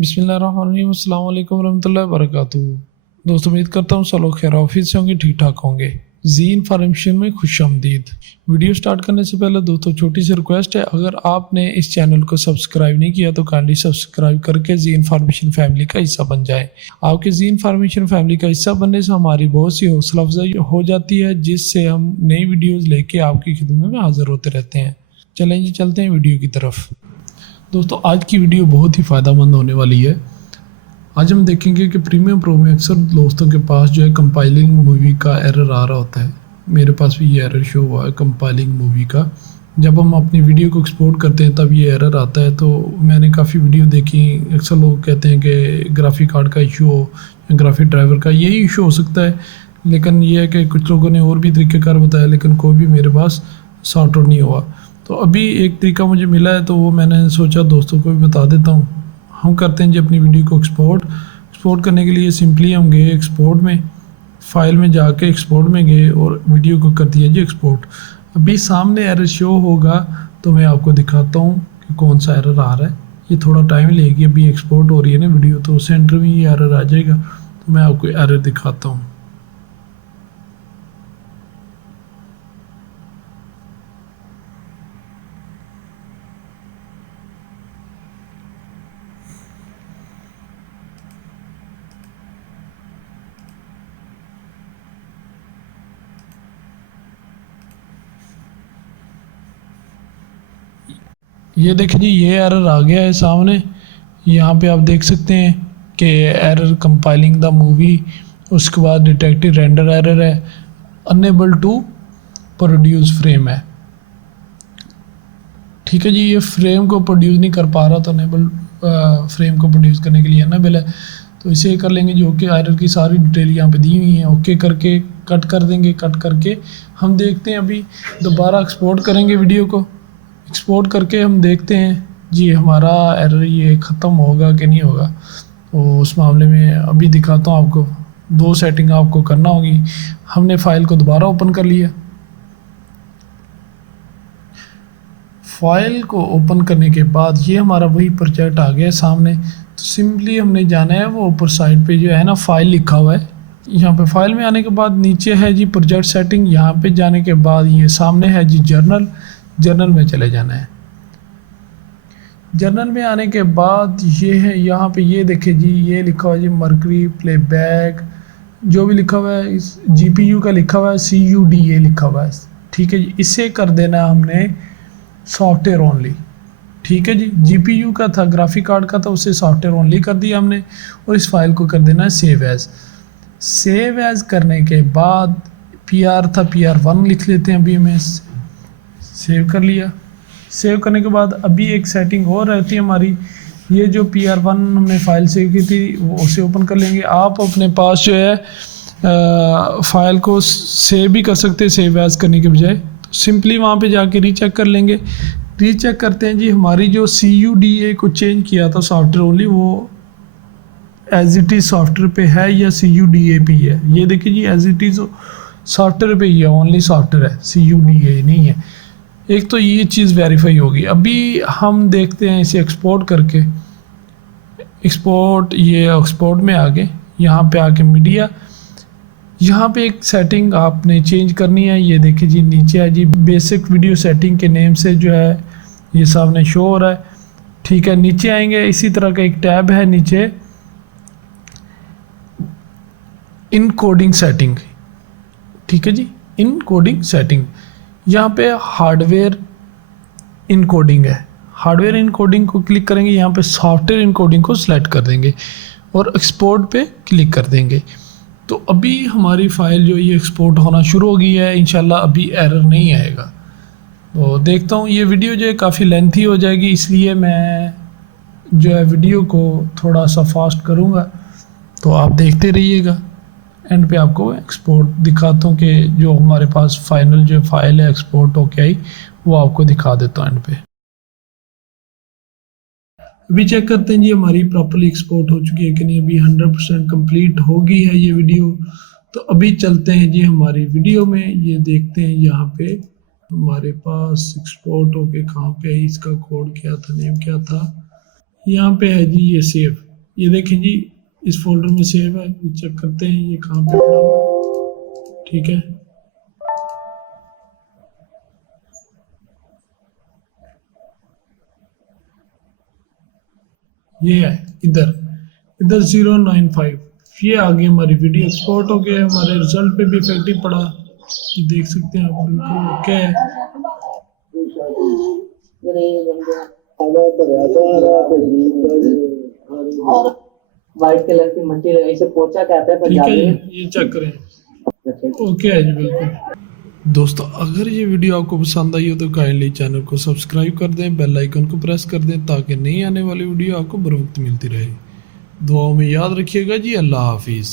बिस्मिल्लाहिर्रहमानिर्रहीम, अस्सलाम वालेकुम रहमतुल्लाहि व बरकातुहू। दोस्तों, उम्मीद करता हूँ सब लोग खैर ऑफिस से होंगे, ठीक ठाक होंगे। जी इन्फॉर्मेशन में खुशामदीद। वीडियो स्टार्ट करने से पहले दोस्तों छोटी सी रिक्वेस्ट है, अगर आपने इस चैनल को सब्सक्राइब नहीं किया तो काइंडली सब्सक्राइब करके जी इन्फॉर्मेशन फैमिली का हिस्सा बन जाए। आपके जी इन्फॉर्मेशन फैमिली का हिस्सा बनने से हमारी बहुत सी हौसला अफजाई हो जाती है, जिससे हम नई वीडियोज़ लेके आपकी खिदमत में हाजिर होते रहते हैं। चलें जी, चलते हैं वीडियो की तरफ। दोस्तों, आज की वीडियो बहुत ही फ़ायदेमंद होने वाली है। आज हम देखेंगे कि प्रीमियम प्रो में अक्सर दोस्तों के पास जो है कंपाइलिंग मूवी का एरर आ रहा होता है। मेरे पास भी ये एरर शो हुआ है कंपाइलिंग मूवी का। जब हम अपनी वीडियो को एक्सपोर्ट करते हैं तब ये एरर आता है। तो मैंने काफ़ी वीडियो देखी, अक्सर लोग कहते हैं कि ग्राफिक कार्ड का इशू हो या ग्राफिक ड्राइवर का, यही इशू हो सकता है। लेकिन यह है कि कुछ लोगों ने और भी तरीक़ेकार बताया, लेकिन कोई भी मेरे पास सॉर्ट आउट नहीं हुआ। तो अभी एक तरीका मुझे मिला है, तो वो मैंने सोचा दोस्तों को भी बता देता हूँ। हम करते हैं जी अपनी वीडियो को एक्सपोर्ट करने के लिए सिंपली हम गए एक्सपोर्ट में, फाइल में जाके एक्सपोर्ट में गए और वीडियो को कर दिया जी एक्सपोर्ट। अभी सामने एरर शो होगा तो मैं आपको दिखाता हूँ कि कौन सा एरर आ रहा है। ये थोड़ा टाइम लेगी, अभी एक्सपोर्ट हो रही है ना वीडियो, तो सेंटर में ये एरर आ जाएगा। तो मैं आपको एरर दिखाता हूँ। ये देखिए जी, ये एरर आ गया है सामने। यहाँ पे आप देख सकते हैं कि एरर कंपाइलिंग द मूवी, उसके बाद डिटेक्टिव रेंडर एरर है, अनएबल टू प्रोड्यूस फ्रेम है। ठीक है जी, ये फ्रेम को प्रोड्यूस नहीं कर पा रहा, तो अनएबल फ्रेम को प्रोड्यूस करने के लिए अनएबल है। तो इसे कर लेंगे जो कि एरर की सारी डिटेल यहाँ पे दी हुई है। ओके करके कट कर देंगे। कट करके हम देखते हैं, अभी दोबारा एक्सपोर्ट करेंगे वीडियो को। एक्सपोर्ट करके हम देखते हैं जी हमारा एरर ये ख़त्म होगा कि नहीं होगा। तो उस मामले में अभी दिखाता हूँ आपको। दो सेटिंग आपको करना होगी। हमने फ़ाइल को दोबारा ओपन कर लिया। फाइल को ओपन करने के बाद ये हमारा वही प्रोजेक्ट आ गया सामने। तो सिंपली हमने जाना है, वो ऊपर साइड पे जो है ना फाइल लिखा हुआ है, यहाँ पे फाइल में आने के बाद नीचे है जी प्रोजेक्ट सेटिंग। यहाँ पे जाने के बाद ये सामने है जी जर्नल में चले जाना है। जर्नल में आने के बाद ये है, यहाँ पे ये देखे जी, ये लिखा हुआ है जी मर्करी प्लेबैक, जो भी लिखा हुआ है इस GPU का लिखा हुआ है CUDA लिखा हुआ है। ठीक है जी, इसे कर देना हमने सॉफ्टवेयर ओनली। ठीक है जी, GPU का था, ग्राफिक कार्ड का था, उसे सॉफ्टवेयर ओनली कर दिया हमने। और इस फाइल को कर देना है सेव एज करने के बाद PR था, PR1 लिख लेते हैं। अभी हमें सेव कर लिया। सेव करने के बाद अभी एक सेटिंग और रहती है हमारी, ये जो PR1 हमने फाइल सेव की थी वो उसे ओपन कर लेंगे। आप अपने पास जो है फाइल को सेव भी कर सकते हैं सेव एज करने के बजाय। तो सिंपली वहाँ पे जाके रीचेक कर लेंगे। रीचेक करते हैं जी, हमारी जो CUDA को चेंज किया था सॉफ्टवेयर ओनली, वो एज इट इज़ सॉफ्टवेयर पे है या CUDA पे है। ये देखिए जी, एज इट इज़ सॉफ्टवेयर पे ही है, ओनली सॉफ्टवेयर है, CUDA नहीं है। एक तो ये चीज़ वेरीफाई होगी। अभी हम देखते हैं इसे एक्सपोर्ट करके। एक्सपोर्ट में आके यहाँ पे आके मीडिया, यहाँ पे एक सेटिंग आपने चेंज करनी है। ये देखिए जी, नीचे है जी बेसिक वीडियो सेटिंग के नेम से जो है ये सामने शो हो रहा है। ठीक है, नीचे आएंगे, इसी तरह का एक टैब है नीचे, इनकोडिंग सेटिंग। ठीक है जी, इनकोडिंग सेटिंग, यहाँ पे हार्डवेयर इनकोडिंग है। हार्डवेयर इनकोडिंग को क्लिक करेंगे, यहाँ पे सॉफ्टवेयर इनकोडिंग को सिलेक्ट कर देंगे और एक्सपोर्ट पे क्लिक कर देंगे। तो अभी हमारी फ़ाइल जो ये एक्सपोर्ट होना शुरू हो गई है। इंशाल्लाह अभी एरर नहीं आएगा। तो देखता हूँ, ये वीडियो जो है काफ़ी लेंथी हो जाएगी, इसलिए मैं जो है वीडियो को थोड़ा सा फास्ट करूँगा। तो आप देखते रहिएगा। एंड पे आपको एक्सपोर्ट दिखाता हूँ कि जो हमारे पास फाइनल जो फाइल है एक्सपोर्ट होके आई, वो आपको दिखा देता हूँ एंड पे। अभी चेक करते हैं जी हमारी प्रॉपर्ली एक्सपोर्ट हो चुकी है कि नहीं। अभी 100% कंप्लीट हो गई है ये वीडियो। तो अभी चलते हैं जी हमारी वीडियो में। ये देखते हैं यहाँ पे हमारे पास एक्सपोर्ट होके कहाँ पे है, इसका कोड क्या था, नेम क्या था। यहाँ पे है जी ये सेव। ये देखें जी, इस फोल्डर में सेव है, ये चेक करते हैं ये कहाँ पे पड़ा हुआ है। ठीक है, ये है इधर इधर 095, ये आगे हमारी वीडियो एक्सपोर्ट हो गया, हमारे रिजल्ट पे भी इफेक्टिव पड़ा, ये देख सकते हैं आप, बिल्कुल ओके है। और व्हाइट कलर की मट्टी लगाई से पोचा कहते हैं ठीक है पंजाबी में। जी, ये चेक करें, ओके है जी बिल्कुल। दोस्तों अगर ये वीडियो आपको पसंद आई हो तो काइंडली चैनल को सब्सक्राइब कर दें, बेल आइकन को प्रेस कर दें ताकि नई आने वाली वीडियो आपको बर वक्त मिलती रहे। दुआओं में याद रखिएगा जी। अल्लाह हाफिज़।